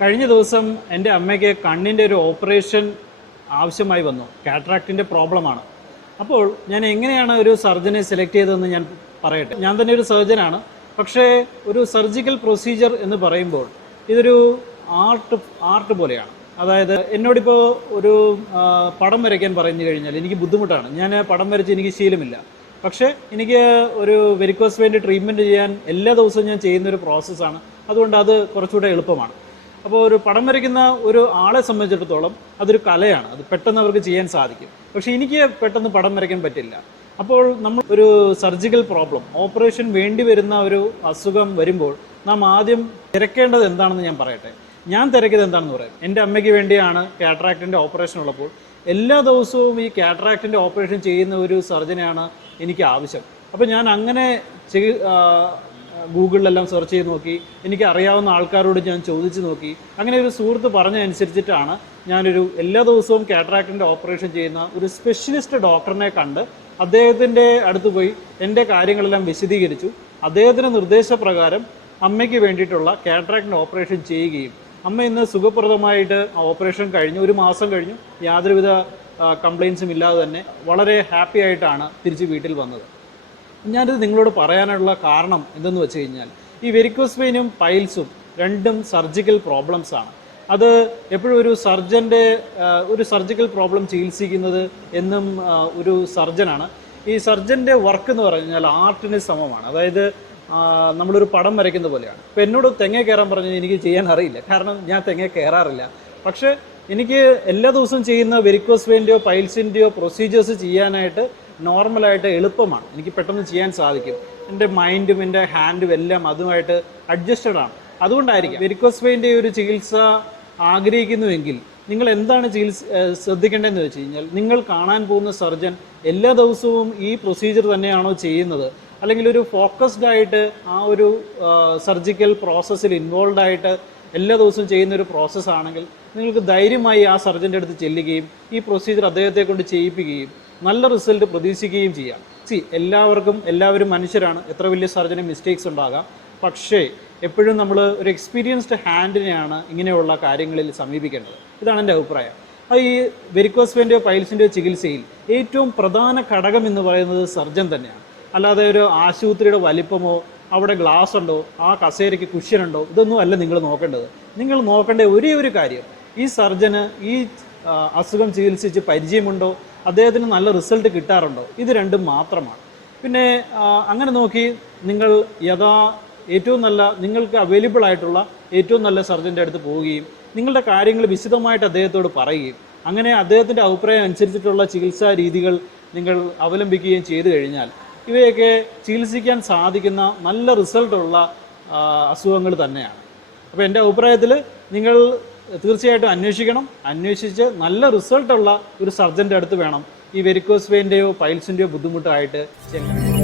കഴിഞ്ഞ ദിവസം എൻ്റെ അമ്മയ്ക്ക് കണ്ണിൻ്റെ ഒരു ഓപ്പറേഷൻ ആവശ്യമായി വന്നു. കാറ്ററാക്റ്റിൻ്റെ പ്രോബ്ലമാണ്. അപ്പോൾ ഞാൻ എങ്ങനെയാണ് ഒരു സർജനെ സെലക്ട് ചെയ്തതെന്ന് ഞാൻ പറയട്ടെ. ഞാൻ തന്നെ ഒരു സർജനാണ്. പക്ഷേ ഒരു സർജിക്കൽ പ്രൊസീജിയർ എന്ന് പറയുമ്പോൾ ഇതൊരു ആർട്ട് പോലെയാണ്. അതായത് എന്നോടിപ്പോൾ ഒരു പടം വരയ്ക്കാൻ പറഞ്ഞു കഴിഞ്ഞാൽ എനിക്ക് ബുദ്ധിമുട്ടാണ്. ഞാൻ പടം വരച്ച് എനിക്ക് ശീലമില്ല. പക്ഷേ എനിക്ക് ഒരു വെരിക്കോസ് വെയിൻ ട്രീറ്റ്മെൻറ്റ് ചെയ്യാൻ എല്ലാ ദിവസവും ഞാൻ ചെയ്യുന്നൊരു പ്രോസസ്സാണ്. അതുകൊണ്ട് അത് കുറച്ചുകൂടെ എളുപ്പമാണ്. അപ്പോൾ ഒരു പടം വരയ്ക്കുന്ന ഒരു ആളെ സംബന്ധിച്ചിടത്തോളം അതൊരു കലയാണ്. അത് പെട്ടെന്ന് അവർക്ക് ചെയ്യാൻ സാധിക്കും. പക്ഷേ എനിക്ക് പെട്ടെന്ന് പടം വരയ്ക്കാൻ പറ്റില്ല. അപ്പോൾ നമ്മൾ ഒരു സർജിക്കൽ പ്രോബ്ലം, ഓപ്പറേഷൻ വേണ്ടി വരുന്ന ഒരു അസുഖം വരുമ്പോൾ നാം ആദ്യം തിരക്കേണ്ടത് എന്താണെന്ന് ഞാൻ പറയട്ടെ. ഞാൻ തിരക്കിയത് എന്താണെന്ന് പറയാം. എൻ്റെ അമ്മയ്ക്ക് വേണ്ടിയാണ് കാറ്ററാക്റ്റിൻ്റെ ഓപ്പറേഷൻ ഉള്ളപ്പോൾ എല്ലാ ദിവസവും ഈ കാറ്ററാക്റ്റിൻ്റെ ഓപ്പറേഷൻ ചെയ്യുന്ന ഒരു സർജനെയാണ് എനിക്ക് ആവശ്യം. അപ്പോൾ ഞാൻ അങ്ങനെ ഗൂഗിളിലെല്ലാം സെർച്ച് ചെയ്ത് നോക്കി. എനിക്ക് അറിയാവുന്ന ആൾക്കാരോട് ഞാൻ ചോദിച്ച് നോക്കി. അങ്ങനെ ഒരു സുഹൃത്ത് പറഞ്ഞതനുസരിച്ചിട്ടാണ് ഞാനൊരു എല്ലാ ദിവസവും കാറ്ററാക്റ്റിൻ്റെ ഓപ്പറേഷൻ ചെയ്യുന്ന ഒരു സ്പെഷ്യലിസ്റ്റ് ഡോക്ടറിനെ കണ്ട് അദ്ദേഹത്തിൻ്റെ അടുത്ത് പോയി എൻ്റെ കാര്യങ്ങളെല്ലാം വിശദീകരിച്ചു. അദ്ദേഹത്തിൻ്റെ നിർദ്ദേശപ്രകാരം അമ്മയ്ക്ക് വേണ്ടിയിട്ടുള്ള കാറ്ററാക്റ്റിൻ്റെ ഓപ്പറേഷൻ ചെയ്യുകയും അമ്മ ഇന്ന് സുഖപ്രദമായിട്ട് ഓപ്പറേഷൻ കഴിഞ്ഞു, ഒരു മാസം കഴിഞ്ഞു. യാതൊരുവിധ കംപ്ലയിൻസും ഇല്ലാതെ തന്നെ വളരെ ഹാപ്പി ആയിട്ടാണ് തിരിച്ച് വീട്ടിൽ വന്നത്. ഞാനിത് നിങ്ങളോട് പറയാനുള്ള കാരണം എന്തെന്ന് വെച്ച് കഴിഞ്ഞാൽ ഈ വെരിക്കോസ് വെയിനും പൈൽസും രണ്ടും സർജിക്കൽ പ്രോബ്ലംസാണ്. അത് എപ്പോഴും ഒരു സർജിക്കൽ പ്രോബ്ലം ചികിത്സിക്കുന്നത് എന്നും ഒരു സർജനാണ്. ഈ സർജൻ്റെ വർക്ക് എന്ന് പറഞ്ഞാൽ ആർട്ടിന് സമമാണ്. അതായത് നമ്മളൊരു പടം വരയ്ക്കുന്ന പോലെയാണ്. ഇപ്പോൾ എന്നോട് തെങ്ങ കയറാൻ പറഞ്ഞാൽ എനിക്ക് ചെയ്യാൻ അറിയില്ല, കാരണം ഞാൻ തെങ്ങ കയറാറില്ല. പക്ഷേ എനിക്ക് എല്ലാ ദിവസവും ചെയ്യുന്ന വെരിക്കോസ് വെയിൻ്റെയോ പൈൽസിൻ്റെയോ പ്രൊസീജിയേഴ്സ് ചെയ്യാനായിട്ട് നോർമലായിട്ട് എളുപ്പമാണ്. എനിക്ക് പെട്ടെന്ന് ചെയ്യാൻ സാധിക്കും. എൻ്റെ മൈൻഡും എൻ്റെ ഹാൻഡും എല്ലാം അതുമായിട്ട് അഡ്ജസ്റ്റഡ് ആണ്. അതുകൊണ്ടായിരിക്കും വെരിക്കോസ് വെയിൻ്റെ ഒരു ചികിത്സ ആഗ്രഹിക്കുന്നുവെങ്കിൽ നിങ്ങൾ എന്താണ് ശ്രദ്ധിക്കേണ്ടതെന്ന് വെച്ച് കഴിഞ്ഞാൽ, നിങ്ങൾ കാണാൻ പോകുന്ന സർജൻ എല്ലാ ദിവസവും ഈ പ്രൊസീജിയർ തന്നെയാണോ ചെയ്യുന്നത്, അല്ലെങ്കിൽ ഒരു ഫോക്കസ്ഡ് ആയിട്ട് ആ ഒരു സർജിക്കൽ പ്രോസസ്സിൽ ഇൻവോൾവ് ആയിട്ട് എല്ലാ ദിവസവും ചെയ്യുന്നൊരു പ്രോസസ്സാണെങ്കിൽ നിങ്ങൾക്ക് ധൈര്യമായി ആ സർജൻ്റെ അടുത്ത് ചെല്ലുകയും ഈ പ്രൊസീജിയർ അദ്ദേഹത്തെ കൊണ്ട് ചെയ്യിപ്പിക്കുകയും നല്ല റിസൾട്ട് പ്രതീക്ഷിക്കുകയും ചെയ്യാം. എല്ലാവരും മനുഷ്യരാണ്. എത്ര വലിയ സർജന് മിസ്റ്റേക്സ് ഉണ്ടാകാം. പക്ഷേ എപ്പോഴും നമ്മൾ ഒരു എക്സ്പീരിയൻസ്ഡ് ഹാൻഡിനെയാണ് ഇങ്ങനെയുള്ള കാര്യങ്ങളിൽ സമീപിക്കേണ്ടത്. ഇതാണ് എൻ്റെ അഭിപ്രായം. അത് ഈ വെരിക്കോസ് വെയിൻ്റെയോ പൈൽസിൻ്റെയോ ചികിത്സയിൽ ഏറ്റവും പ്രധാന ഘടകം എന്ന് പറയുന്നത് സർജൻ തന്നെയാണ്. അല്ലാതെ ഒരു ആശുപത്രിയുടെ വലിപ്പമോ അവിടെ ഗ്ലാസ് ഉണ്ടോ, ആ കസേരയ്ക്ക് കുഷ്യനുണ്ടോ, ഇതൊന്നും അല്ല നിങ്ങൾ നോക്കേണ്ടത്. നിങ്ങൾ നോക്കേണ്ട ഒരേ ഒരു കാര്യം, ഈ സർജന് ഈ അസുഖം ചികിത്സിച്ച് പരിചയമുണ്ടോ, അദ്ദേഹത്തിന് നല്ല റിസൾട്ട് കിട്ടാറുണ്ടോ, ഇത് രണ്ടും മാത്രമാണ്. പിന്നെ അങ്ങനെ നോക്കി നിങ്ങൾ ഏറ്റവും നല്ല നിങ്ങൾക്ക് അവൈലബിൾ ആയിട്ടുള്ള ഏറ്റവും നല്ല സർജൻ്റെ അടുത്ത് പോവുകയും നിങ്ങളുടെ കാര്യങ്ങൾ വിശദമായിട്ട് അദ്ദേഹത്തോട് പറയുകയും അങ്ങനെ അദ്ദേഹത്തിൻ്റെ അഭിപ്രായം അനുസരിച്ചിട്ടുള്ള ചികിത്സാ രീതികൾ നിങ്ങൾ അവലംബിക്കുകയും ചെയ്തു കഴിഞ്ഞാൽ ഇവയൊക്കെ ചികിത്സിക്കാൻ സാധിക്കുന്ന നല്ല റിസൾട്ടുള്ള അസുഖങ്ങൾ തന്നെയാണ്. അപ്പോൾ എൻ്റെ അഭിപ്രായത്തിൽ നിങ്ങൾ തീർച്ചയായിട്ടും അന്വേഷിച്ച് നല്ല റിസൾട്ടുള്ള ഒരു സർജൻ്റെ അടുത്ത് വേണം ഈ വെരിക്കോസ് വെയിൻ്റെയോ പൈൽസിൻ്റെയോ ബുദ്ധിമുട്ടായിട്ട് ചെല്ലാൻ.